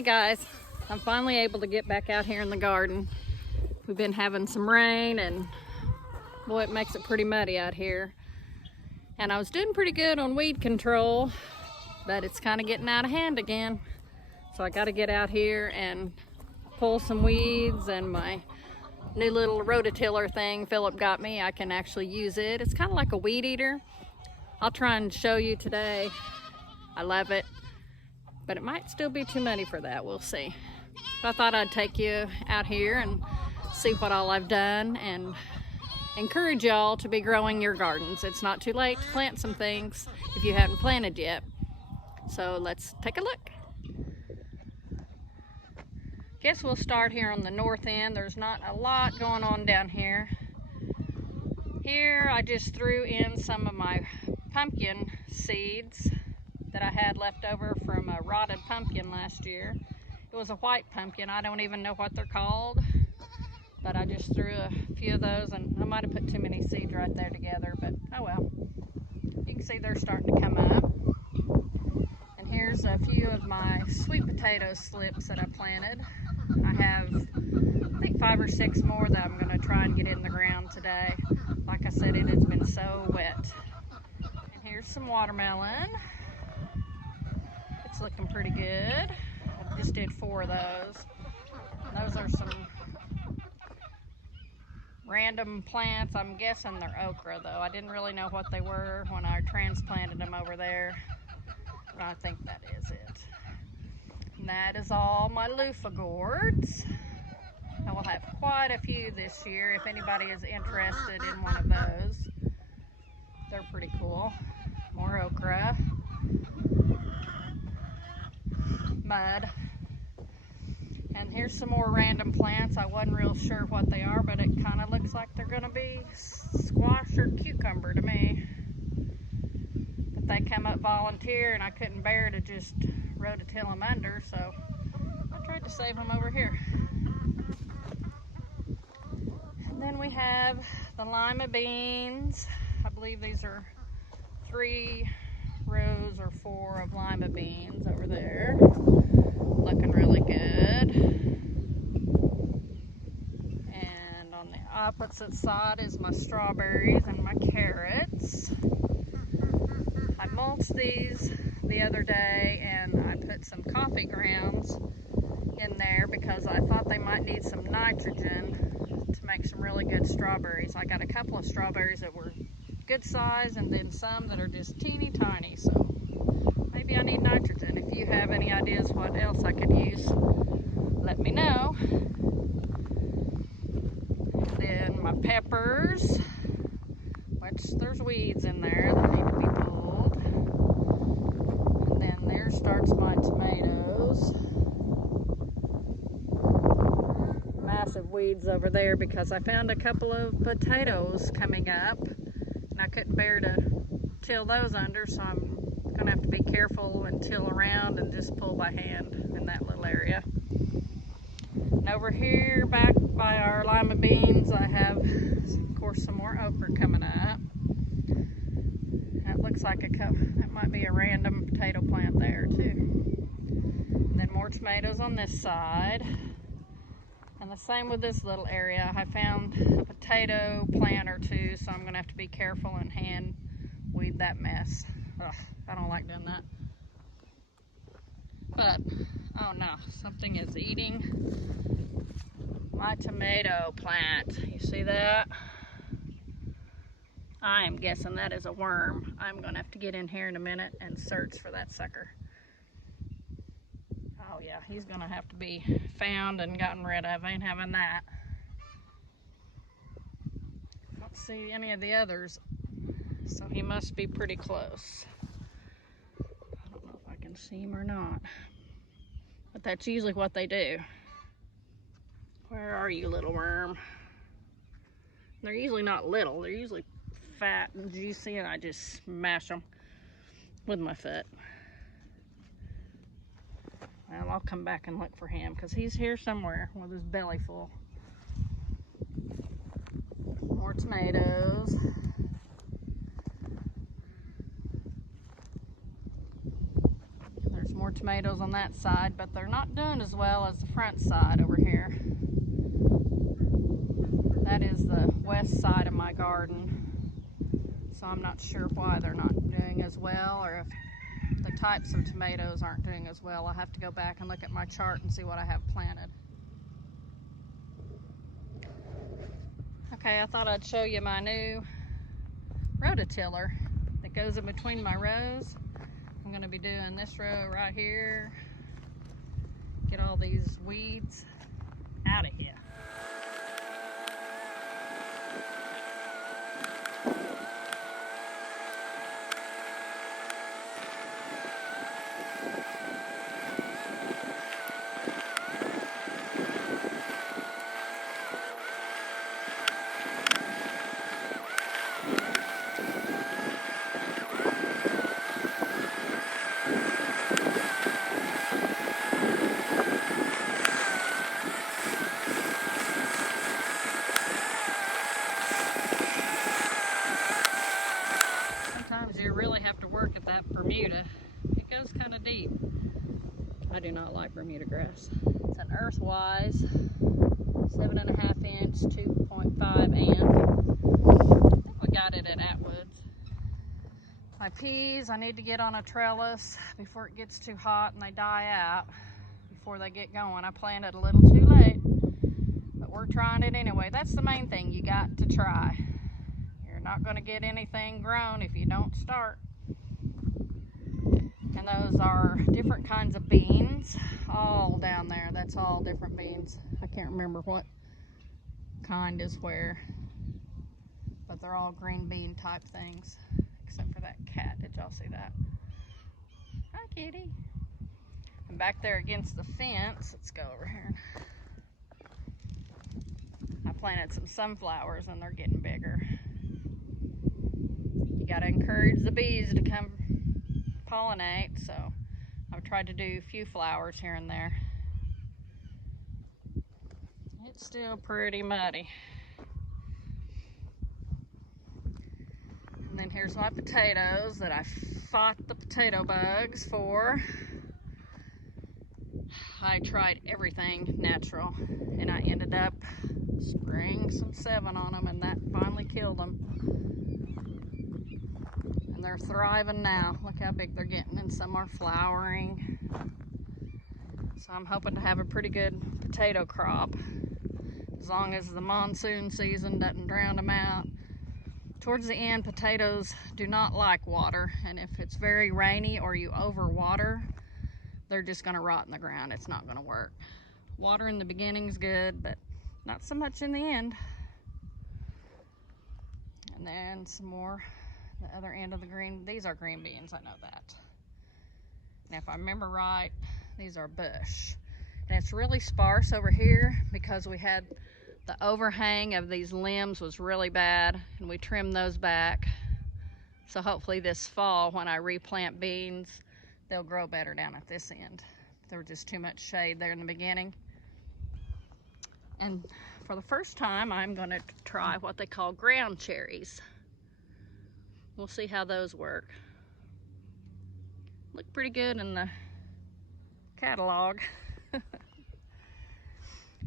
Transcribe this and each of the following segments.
Hey guys, I'm finally able to get back out here in the garden. We've been having some rain and boy, it makes it pretty muddy out here. And I was doing pretty good on weed control, but it's kind of getting out of hand again. So I got to get out here and pull some weeds, and my new little rototiller thing Phillip got me, I can actually use it. It's kind of like a weed eater. I'll try and show you today. I love it, but it might still be too muddy for that. We'll see. But I thought I'd take you out here and see what all I've done and encourage y'all to be growing your gardens. It's not too late to plant some things if you haven't planted yet. So let's take a look. Guess we'll start here on the north end. There's not a lot going on down here. Here I just threw in some of my pumpkin seeds that I had left over from a rotted pumpkin last year. It was a white pumpkin. I don't even know what they're called, but I just threw a few of those, and I might have put too many seeds right there together, but oh well. You can see they're starting to come up. And here's a few of my sweet potato slips that I planted. I have, I think 5 or 6 more that I'm going to try and get in the ground today. Like I said, it has been so wet. And here's some watermelon. It's looking pretty good. I just did 4 of those. Those are some random plants. I'm guessing they're okra though. I didn't really know what they were when I transplanted them over there, but I think that is it. And that is all my loofah gourds. I will have quite a few this year if anybody is interested in one of those. They're pretty cool. More okra. Mud. And here's some more random plants. I wasn't real sure what they are, but it kind of looks like they're going to be squash or cucumber to me. But they come up volunteer, and I couldn't bear to just rototill them under, so I tried to save them over here. And then we have the lima beans. I believe these are 3 rows or 4 of lima beans over there. Looking really good. And on the opposite side is my strawberries and my carrots. I mulched these the other day and I put some coffee grounds in there because I thought they might need some nitrogen to make some really good strawberries. I got a couple of strawberries that were good size and then some that are just teeny tiny, so maybe I need nitrogen. If you have any ideas what else I could use, let me know. And then my peppers, which there's weeds in there that need to be pulled. And then there starts my tomatoes. Massive weeds over there because I found a couple of potatoes coming up and I couldn't bear to till those under, so I'm gonna have to be careful and till around and just pull by hand in that little area. And over here back by our lima beans I have of course some more okra coming up. That looks like that might be a random potato plant there too. And then more tomatoes on this side. And the same with this little area. I found a potato plant or 2, so I'm gonna have to be careful and hand weed that mess. Ugh, I don't like doing that. But, oh no, something is eating my tomato plant. You see that? I am guessing that is a worm. I'm gonna have to get in here in a minute and search for that sucker. Oh yeah, he's gonna have to be found and gotten rid of. I ain't having that. Don't see any of the others, so he must be pretty close. I don't know if I can see him or not, but that's usually what they do. Where are you, little worm? They're usually not little, they're usually fat and juicy, and I just smash them with my foot. Well, I'll come back and look for him because he's here somewhere with his belly full. More tomatoes. There's more tomatoes on that side, but they're not doing as well as the front side over here. That is the west side of my garden, so I'm not sure why they're not doing as well, or if the types of tomatoes aren't doing as well. I'll have to go back and look at my chart and see what I have planted. Okay, I thought I'd show you my new rototiller that goes in between my rows. I'm going to be doing this row right here. Get all these weeds out of here. You really have to work at that Bermuda. It goes kind of deep. I do not like Bermuda grass. It's an Earthwise 7.5 inch 2.5 amp. I think we got it at Atwood's. My peas I need to get on a trellis before it gets too hot and they die out before they get going. I planted a little too late, but we're trying it anyway. That's the main thing, you got to try. You're not going to get anything grown if you don't start. And those are different kinds of beans all down there. That's all different beans. I can't remember what kind is where, but they're all green bean type things, except for that cat. Did y'all see that? Hi, kitty. And back there against the fence, let's go over here. I planted some sunflowers and they're getting bigger. You got to encourage the bees to come pollinate, so I've tried to do a few flowers here and there. It's still pretty muddy. And then here's my potatoes that I fought the potato bugs for. I tried everything natural and I ended up spraying some 7 on them, and that finally killed them. And they're thriving now. Look how big they're getting, and some are flowering. So I'm hoping to have a pretty good potato crop, as long as the monsoon season doesn't drown them out. Towards the end, potatoes do not like water, and if it's very rainy or you overwater, they're just going to rot in the ground. It's not going to work. Water in the beginning is good, but not so much in the end. And then some more. The other end of the green, these are green beans, I know that. And if I remember right, these are bush. And it's really sparse over here because we had the overhang of these limbs was really bad, and we trimmed those back. So hopefully this fall, when I replant beans, they'll grow better down at this end. There was just too much shade there in the beginning. And for the first time, I'm going to try what they call ground cherries. We'll see how those work. Look pretty good in the catalog.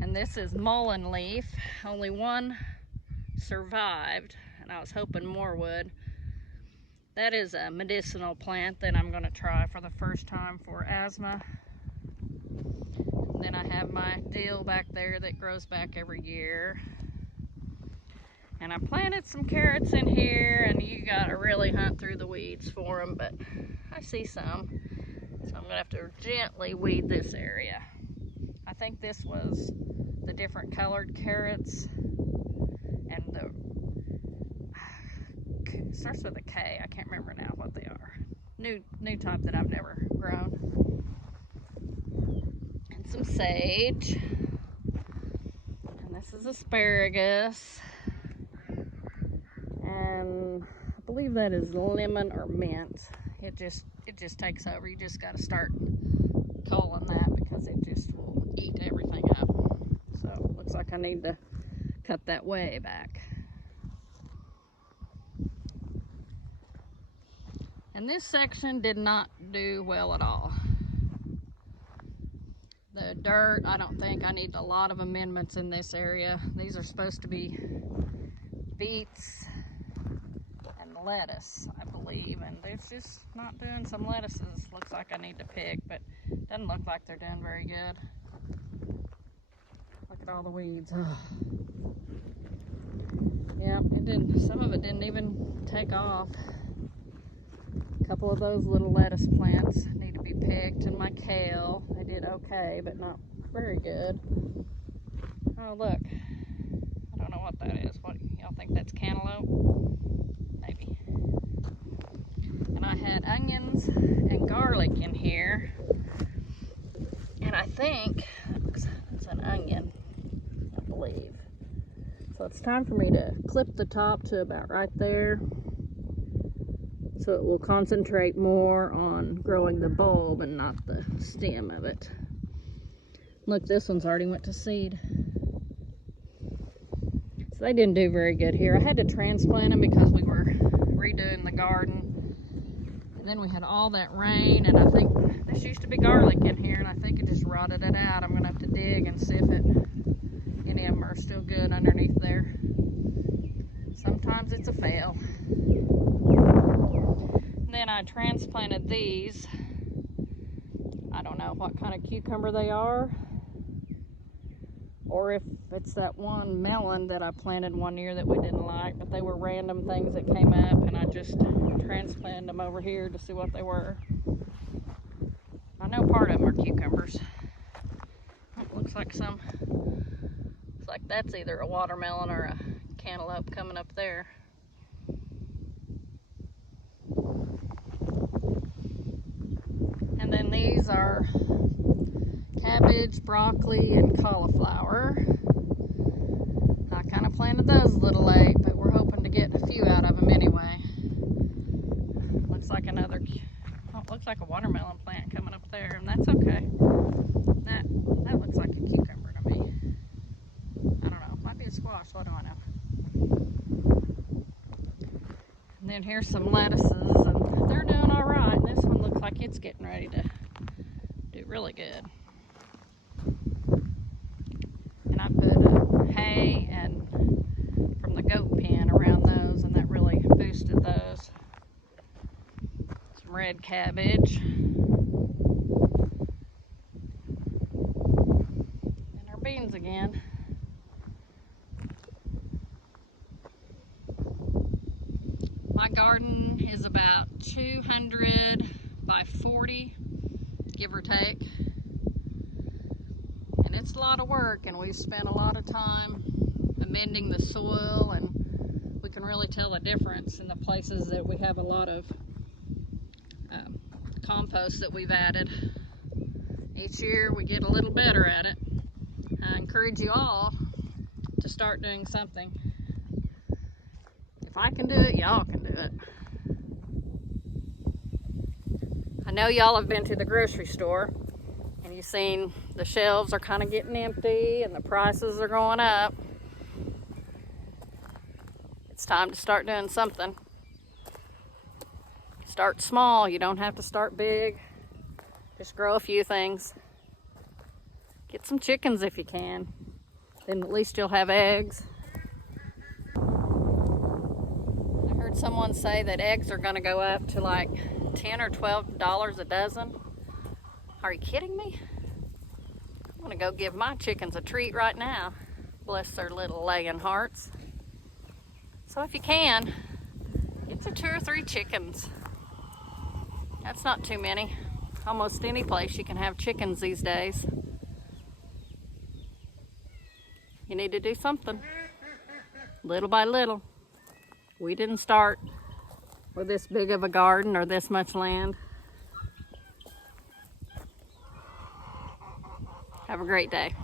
And this is mullein leaf. Only one survived, and I was hoping more would. That is a medicinal plant that I'm going to try for the first time for asthma. And then I have my dill back there that grows back every year. And I planted some carrots in here, and you gotta really hunt through the weeds for them, but I see some. So I'm gonna have to gently weed this area. I think this was the different colored carrots, and it starts with a K. I can't remember now what they are. New type that I've never grown. And some sage. And this is asparagus. And I believe that is lemon or mint. It just takes over. You just got to start calling that because it just will eat everything up. So looks like I need to cut that way back. And this section did not do well at all. dirt. I don't think I need a lot of amendments in this area. These are supposed to be beets and lettuce, I believe, and they're just not doing some lettuces. Looks like I need to pick, but doesn't look like they're doing very good. Look at all the weeds. Ugh. Yeah, it didn't. Some of it didn't even take off. A couple of those little lettuce plants need to be picked, and my kale, they did okay, but not very good. Oh, look. I don't know what that is. What, y'all think that's cantaloupe? Maybe. And I had onions and garlic in here, and I think it's an onion, I believe. So it's time for me to clip the top to about right there, so it will concentrate more on growing the bulb and not the stem of it. Look, this one's already went to seed. So they didn't do very good here. I had to transplant them because we were redoing the garden. And then we had all that rain, and I think this used to be garlic in here, and I think it just rotted it out. I'm gonna have to dig and see if any of them are still good underneath there. Sometimes it's a fail. And then I transplanted these. I don't know what kind of cucumber they are, or if it's that one melon that I planted one year that we didn't like, but they were random things that came up, and I just transplanted them over here to see what they were. I know part of them are cucumbers. It looks like that's either a watermelon or a cantaloupe coming up there. And then these are cabbage, broccoli, and cauliflower. I kind of planted those a little late, but we're hoping to get a few out of them anyway. Looks like looks like a watermelon plant coming up there, and that's okay. That looks like a cucumber to me. I don't know, might be a squash, what do I know? And then here's some lettuces, and they're doing all right. This one looks like it's getting ready to do really good. And I put hay and from the goat pen around those, and that really boosted those. Some red cabbage. And our beans again. My garden is about 200 by 40, give or take. And it's a lot of work, and we've spent a lot of time amending the soil, and we can really tell the difference in the places that we have a lot of compost that we've added. Each year we get a little better at it. I encourage you all to start doing something. If I can do it, y'all can do it. I know y'all have been to the grocery store and you've seen the shelves are kind of getting empty and the prices are going up. It's time to start doing something. Start small. You don't have to start big. Just grow a few things. Get some chickens if you can. Then at least you'll have eggs. I heard someone say that eggs are going to go up to like $10 or $12 a dozen. Are you kidding me? I'm going to go give my chickens a treat right now. Bless their little laying hearts. So if you can, get you 2 or 3 chickens. That's not too many. Almost any place you can have chickens these days. You need to do something. Little by little. We didn't start with this big of a garden or this much land. Have a great day.